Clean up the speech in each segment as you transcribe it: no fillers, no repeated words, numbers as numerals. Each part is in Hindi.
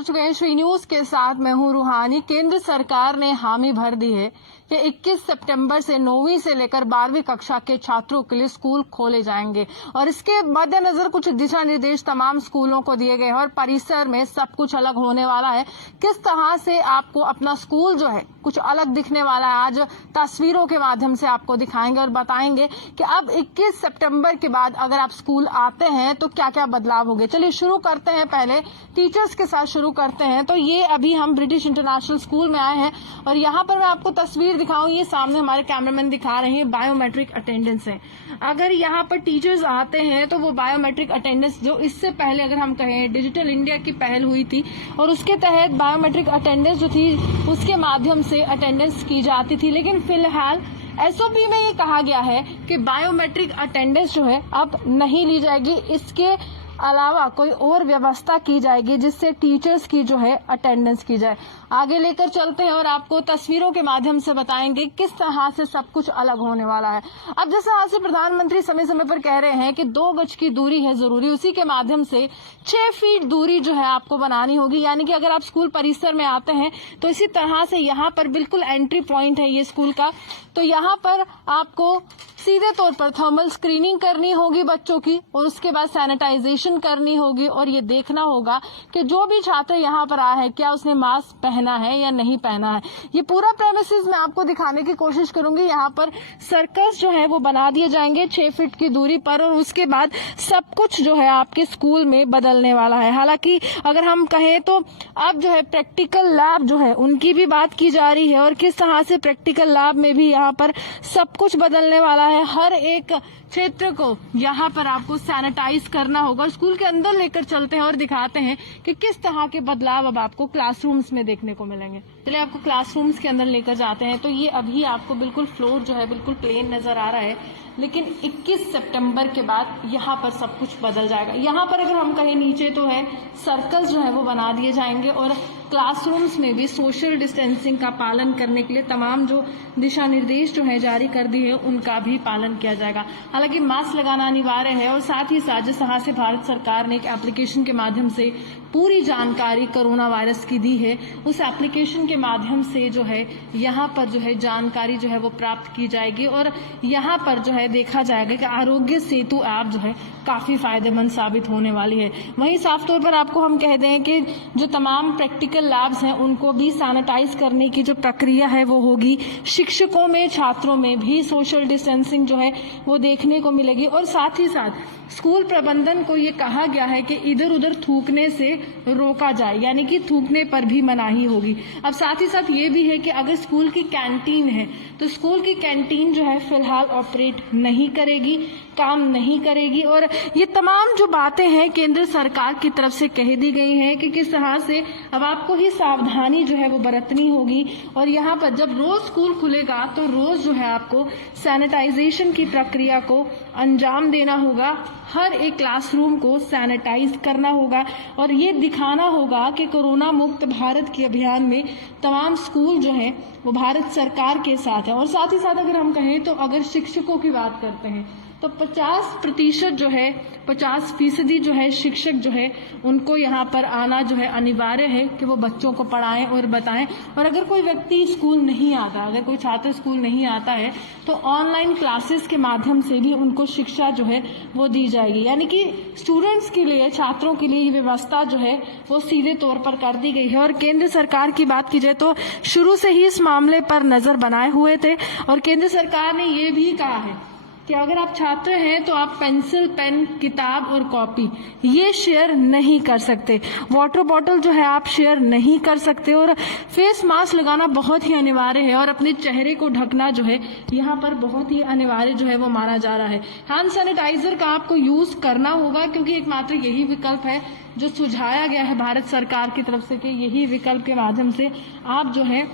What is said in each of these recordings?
हो चुके हैं श्री न्यूज के साथ। मैं हूं रूहानी। केंद्र सरकार ने हामी भर दी है कि 21 सितंबर से 9वीं से लेकर 12वीं कक्षा के छात्रों के लिए स्कूल खोले जाएंगे और इसके मद्देनजर कुछ दिशा निर्देश तमाम स्कूलों को दिए गए हैं और परिसर में सब कुछ अलग होने वाला है। किस तरह से आपको अपना स्कूल जो है कुछ अलग दिखने वाला है, आज तस्वीरों के माध्यम से आपको दिखाएंगे और बताएंगे कि अब 21 सितंबर के बाद अगर आप स्कूल आते हैं तो क्या क्या बदलाव होंगे। चलिए शुरू करते हैं, पहले टीचर्स के साथ शुरू करते हैं। तो ये अभी हम ब्रिटिश इंटरनेशनल स्कूल में आए हैं और यहाँ पर मैं आपको तस्वीर दिखाऊं, ये सामने हमारे कैमरामैन दिखा रहे हैं, बायोमेट्रिक अटेंडेंस है। अगर यहाँ पर टीचर्स आते हैं तो वो बायोमेट्रिक अटेंडेंस जो इससे पहले अगर हम कहें डिजिटल इंडिया की पहल हुई थी और उसके तहत बायोमेट्रिक अटेंडेंस जो थी उसके माध्यम से अटेंडेंस की जाती थी, लेकिन फिलहाल एसओपी में ये कहा गया है कि बायोमेट्रिक अटेंडेंस जो है अब नहीं ली जाएगी, इसके अलावा कोई और व्यवस्था की जाएगी जिससे टीचर्स की जो है अटेंडेंस की जाए। आगे लेकर चलते हैं और आपको तस्वीरों के माध्यम से बताएंगे किस तरह से सब कुछ अलग होने वाला है। अब जैसे आज से प्रधानमंत्री समय समय पर कह रहे हैं कि 2 गज की दूरी है जरूरी, उसी के माध्यम से 6 फीट दूरी जो है आपको बनानी होगी। यानी कि अगर आप स्कूल परिसर में आते हैं तो इसी तरह से यहाँ पर बिल्कुल एंट्री पॉइंट है ये स्कूल का, तो यहाँ पर आपको सीधे तौर पर थर्मल स्क्रीनिंग करनी होगी बच्चों की और उसके बाद सैनिटाइजेशन करनी होगी और ये देखना होगा कि जो भी छात्र यहाँ पर आया है क्या उसने मास्क पहना है या नहीं पहना है। ये पूरा प्रेमिसेस मैं आपको दिखाने की कोशिश करूंगी। यहाँ पर सर्कल्स जो है वो बना दिए जाएंगे 6 फीट की दूरी पर और उसके बाद सब कुछ जो है आपके स्कूल में बदलने वाला है। हालांकि अगर हम कहें तो अब जो है प्रैक्टिकल लैब जो है उनकी भी बात की जा रही है और किस तरह से प्रैक्टिकल लैब में भी यहाँ पर सब कुछ बदलने वाला है। हर एक क्षेत्र को यहाँ पर आपको सैनिटाइज करना होगा। स्कूल के अंदर लेकर चलते हैं और दिखाते हैं कि किस तरह के बदलाव अब आपको क्लासरूम्स में देखने को मिलेंगे। चलिए आपको क्लासरूम्स के अंदर लेकर जाते हैं। तो ये अभी आपको बिल्कुल फ्लोर जो है बिल्कुल प्लेन नजर आ रहा है, लेकिन 21 सितंबर के बाद यहाँ पर सब कुछ बदल जाएगा। यहाँ पर अगर हम कहें नीचे तो है सर्कल्स जो है वो बना दिए जाएंगे और क्लासरूम्स में भी सोशल डिस्टेंसिंग का पालन करने के लिए तमाम जो दिशा निर्देश जो है जारी कर दिए हैं उनका भी पालन किया जाएगा। हालांकि मास्क लगाना अनिवार्य है और साथ ही साथ जिस तरह से भारत सरकार ने एक एप्लीकेशन के माध्यम से पूरी जानकारी कोरोना वायरस की दी है, उस एप्लीकेशन के माध्यम से जो है यहाँ पर जो है जानकारी जो है वो प्राप्त की जाएगी और यहाँ पर जो है देखा जाएगा कि आरोग्य सेतु ऐप जो है काफी फायदेमंद साबित होने वाली है। वहीं साफ तौर पर आपको हम कह दें कि जो तमाम प्रैक्टिकल लैब्स हैं उनको भी सैनिटाइज करने की जो प्रक्रिया है वो होगी। शिक्षकों में छात्रों में भी सोशल डिस्टेंसिंग जो है वो देखने को मिलेगी और साथ ही साथ स्कूल प्रबंधन को ये कहा गया है कि इधर उधर थूकने से रोका जाए, यानी कि थूकने पर भी मनाही होगी। अब साथ ही साथ ये भी है कि अगर स्कूल की कैंटीन है तो स्कूल की कैंटीन जो है फिलहाल ऑपरेट नहीं करेगी, काम नहीं करेगी और ये तमाम जो बातें हैं केंद्र सरकार की तरफ से कह दी गई हैं कि किस तरह से अब आपको ही सावधानी जो है वो बरतनी होगी और यहाँ पर जब रोज स्कूल खुलेगा तो रोज जो है आपको सैनिटाइजेशन की प्रक्रिया को अंजाम देना होगा। हर एक क्लासरूम को सैनिटाइज करना होगा और ये दिखाना होगा कि कोरोना मुक्त भारत के अभियान में तमाम स्कूल जो हैं वो भारत सरकार के साथ है। और साथ ही साथ अगर हम कहें तो अगर शिक्षकों की बात करते हैं तो 50% जो है 50% जो है शिक्षक जो है उनको यहाँ पर आना जो है अनिवार्य है कि वो बच्चों को पढ़ाएं और बताएं। और अगर कोई व्यक्ति स्कूल नहीं आता, अगर कोई छात्र स्कूल नहीं आता है तो ऑनलाइन क्लासेस के माध्यम से भी उनको शिक्षा जो है वो दी जाएगी। यानी कि स्टूडेंट्स के लिए, छात्रों के लिए ये व्यवस्था जो है वो सीधे तौर पर कर दी गई है। और केंद्र सरकार की बात की जाए तो शुरू से ही इस मामले पर नजर बनाए हुए थे और केंद्र सरकार ने ये भी कहा है कि अगर आप छात्र हैं तो आप पेंसिल, पेन, किताब और कॉपी ये शेयर नहीं कर सकते। वाटर बॉटल जो है आप शेयर नहीं कर सकते और फेस मास्क लगाना बहुत ही अनिवार्य है और अपने चेहरे को ढकना जो है यहाँ पर बहुत ही अनिवार्य जो है वो माना जा रहा है। हैंड सैनिटाइजर का आपको यूज करना होगा क्योंकि एकमात्र यही विकल्प है जो सुझाया गया है भारत सरकार की तरफ से कि यही विकल्प के माध्यम से आप जो है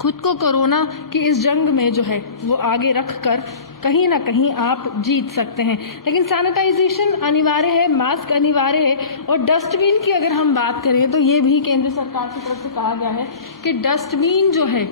खुद को कोरोना की इस जंग में जो है वो आगे रखकर कहीं ना कहीं आप जीत सकते हैं। लेकिन सैनिटाइजेशन अनिवार्य है, मास्क अनिवार्य है और डस्टबिन की अगर हम बात करें तो ये भी केंद्र सरकार की तरफ से कहा गया है कि डस्टबिन जो है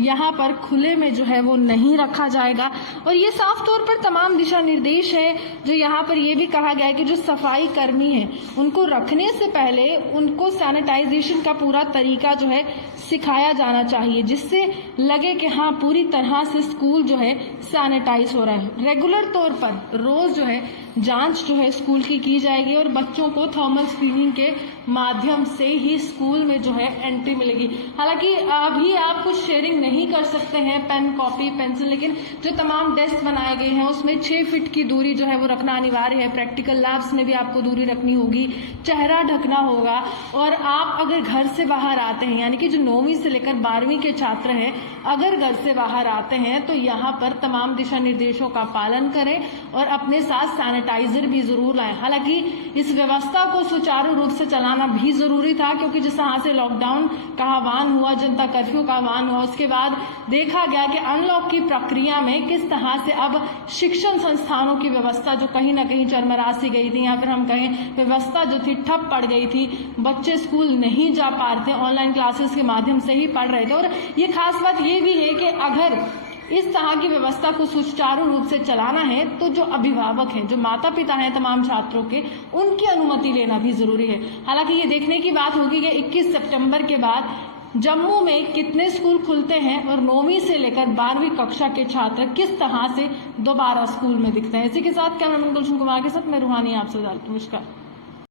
यहाँ पर खुले में जो है वो नहीं रखा जाएगा। और ये साफ तौर पर तमाम दिशा निर्देश हैं जो यहाँ पर ये भी कहा गया है कि जो सफाई कर्मी हैं उनको रखने से पहले उनको सैनिटाइजेशन का पूरा तरीका जो है सिखाया जाना चाहिए, जिससे लगे कि हाँ पूरी तरह से स्कूल जो है सैनिटाइज हो रहा है। रेगुलर तौर पर रोज जो है जांच जो है स्कूल की जाएगी और बच्चों को थर्मल स्क्रीनिंग के माध्यम से ही स्कूल में जो है एंट्री मिलेगी। हालांकि अभी आप कुछ शेयरिंग नहीं कर सकते हैं पेन, कॉपी, पेंसिल, लेकिन जो तमाम डेस्क बनाए गए हैं उसमें 6 फीट की दूरी जो है वो रखना अनिवार्य है। प्रैक्टिकल लैब्स में भी आपको दूरी रखनी होगी, चेहरा ढकना होगा। और आप अगर घर से बाहर आते हैं, यानी कि जो 9वीं से लेकर 12वीं के छात्र हैं, अगर घर से बाहर आते हैं तो यहाँ पर तमाम दिशा निर्देशों का पालन करें और अपने साथ सैनिटाइजर भी जरूर लाएं। हालांकि इस व्यवस्था को सुचारू रूप से चलाना भी जरूरी था, क्योंकि जिस तरह से लॉकडाउन का आह्वान हुआ, जनता कर्फ्यू का आह्वान हुआ, उसके बाद देखा गया कि अनलॉक की प्रक्रिया में किस तरह से अब शिक्षण संस्थानों की व्यवस्था जो कहीं ना कहीं चरमरा सी गई थी, या फिर हम कहें व्यवस्था जो थी ठप पड़ गई थी, बच्चे स्कूल नहीं जा पा रहे थे, ऑनलाइन क्लासेस के माध्यम से ही पढ़ रहे थे। और ये खास बात ये भी है कि अगर इस तरह की व्यवस्था को सुचारू रूप से चलाना है तो जो अभिभावक हैं, जो माता पिता हैं तमाम छात्रों के, उनकी अनुमति लेना भी जरूरी है। हालांकि ये देखने की बात होगी कि 21 सितंबर के बाद जम्मू में कितने स्कूल खुलते हैं और 9वीं से लेकर 12वीं कक्षा के छात्र किस तरह से दोबारा स्कूल में दिखते हैं। इसी के साथ कैमरामैन गुलशन कुमार के साथ मैं रूहानी आपसे नमस्कार।